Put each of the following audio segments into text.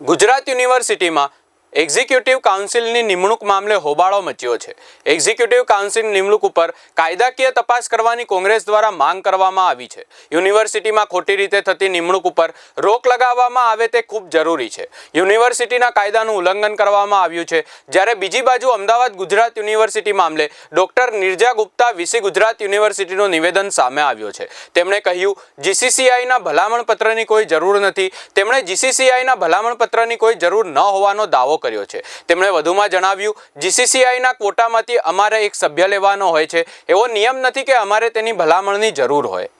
ગુજરાત યુનિવર્સિટીમાં એક્ઝિક્યુટિવ કાઉન્સિલની નિમણૂક મામલે હોબાળો મચ્યો છે। એક્ઝિક્યુટિવ કાઉન્સિલની નિમણૂક ઉપર કાયદાકીય તપાસ કરવાની કોંગ્રેસ દ્વારા માંગ કરવામાં આવી છે। યુનિવર્સિટીમાં ખોટી રીતે થતી નિમણૂક ઉપર રોક લગાવવામાં આવે તે ખૂબ જરૂરી છે। યુનિવર્સિટીના કાયદાનું ઉલ્લંઘન કરવામાં આવ્યું છે, જ્યારે બીજી બાજુ અમદાવાદ ગુજરાત યુનિવર્સિટી મામલે ડોક્ટર નિર્જા ગુપ્તા વીસી ગુજરાત યુનિવર્સિટીનું નિવેદન સામે આવ્યું છે। તેમણે કહ્યું જીસીસીઆઈના ભલામણ પત્રની કોઈ જરૂર નથી। તેમણે જીસીસીઆઈના ભલામણ પત્રની કોઈ જરૂર ન હોવાનો દાવો કર્યો છે। તેમણે વધુમાં જણાવ્યું જીસીસીઆઈના ક્વોટામાંથી અમારે એક સભ્ય લેવાનો હોય છે, એવો નિયમ નથી કે અમારે તેની ભલામણની જરૂર હોય।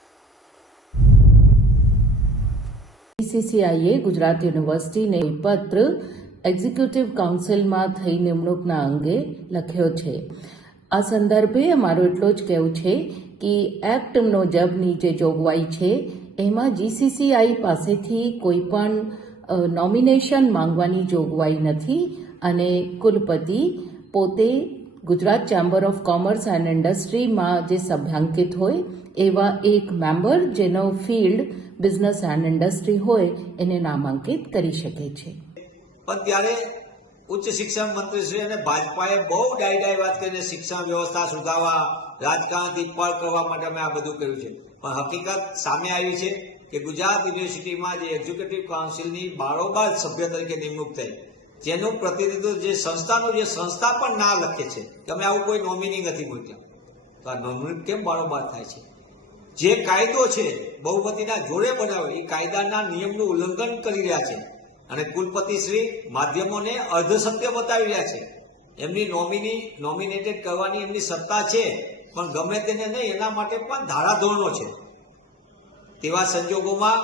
જીસીસીઆઈએ ગુજરાત યુનિવર્સિટીને પત્ર એક્ઝિક્યુટિવ કાઉન્સિલમાં થઈ નિમણૂકના અંગે લખ્યો છે। આ સંદર્ભે અમારું એટલું જ કહેવું છે કે એક્ટ મુજબની જે જોગવાઈ છે એમાં જીસીસીઆઈ પાસેથી કોઈ પણ નોમિનેશન માંગવાની જોગવાઈ નથી અને કુલપતિ પોતે Gujarat chamber of commerce and ઇન્ડસ્ટ્રીમાં જે સભ્યાંકિત હોય એવા એક મેમ્બર જેનો ફિલ્ડ બિઝનેસ એન્ડ ઇન્ડસ્ટ્રી હોય એને નામાંકિત કરી શકે છે। પણ ત્યારે ઉચ્ચ શિક્ષણ મંત્રી શ્રી અને ભાજપાએ બહુ ડાય વાત કરીને શિક્ષણ વ્યવસ્થા સુધારવા, રાજકારણથી પર કરવા માટે અમે આ બધું કર્યું છે, પણ હકીકત સામે આવી છે કે ગુજરાત યુનિવર્સિટીમાં જે એક્ઝિક્યુટિવ કાઉન્સિલની બારોબાર સભ્ય તરીકે નિમણૂક થઈ, જેનું પ્રતિનિધિત્વ જે સંસ્થાનું જે સંસ્થા પણ ના લખે છે કે અમે આવું કોઈ નોમિની નથી મૂક્યા, તો આ નોમિની કેમ બારોબાર થાય છે? જે કાયદો છે બહુમતીના જોડે બનાવ્યો એ કાયદાના નિયમનું ઉલ્લંઘન કરી રહ્યા છે અને કુલપતિશ્રી માધ્યમોને અર્ધસત્ય બતાવી રહ્યા છે। એમની નોમિનેટેડ કરવાની એમની સત્તા છે, પણ ગમે તેને નહીં, એના માટે પણ ધારાધોરણો છે। તેવા સંજોગોમાં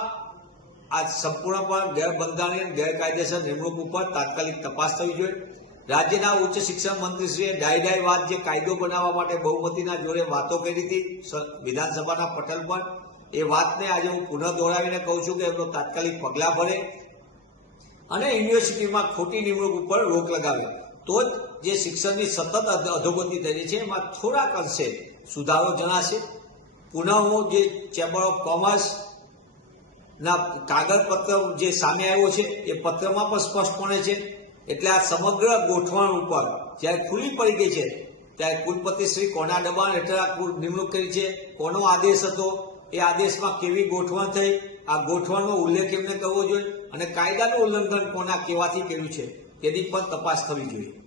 આ સંપૂર્ણપણે ગેરબંધારણીય ગેરકાયદેસર નિમણૂક ઉપર તાત્કાલિક તપાસ થવી જોઈએ। રાજ્યના ઉચ્ચ શિક્ષણ મંત્રીશ્રીએ ડાય વાત જે કાયદો બનાવવા માટે બહુમતીના જોડે વાતો કરી હતી વિધાનસભાના પટલ પર, એ વાતને આજે હું પુનઃ દોહરાવીને કહું છું કે એમનો તાત્કાલિક પગલાં ભરે અને યુનિવર્સિટીમાં ખોટી નિમણૂક ઉપર રોક લગાવે, તો જ જે શિક્ષણની સતત અધોગતિ થઈ રહી છે એમાં થોડાક અંશે સુધારો જણાશે। પુનઃ હું જે ચેમ્બર ઓફ કોમર્સ ના કાગળપત્ર જે સામે આવ્યો છે એ પત્રમાં પણ સ્પષ્ટપણે છે, એટલે આ સમગ્ર ગોઠવણ ઉપર જ્યારે ખુલ્લી પડી ગઈ છે ત્યારે કુલપતિશ્રી કોના દબાણ હેઠળ આ નિમણૂક કરી છે, કોનો આદેશ હતો, એ આદેશમાં કેવી ગોઠવણ થઈ, આ ગોઠવણનો ઉલ્લેખ એમને કરવો જોઈએ અને કાયદાનું ઉલ્લંઘન કોના કેવાથી કર્યું છે તેની પણ તપાસ થવી જોઈએ।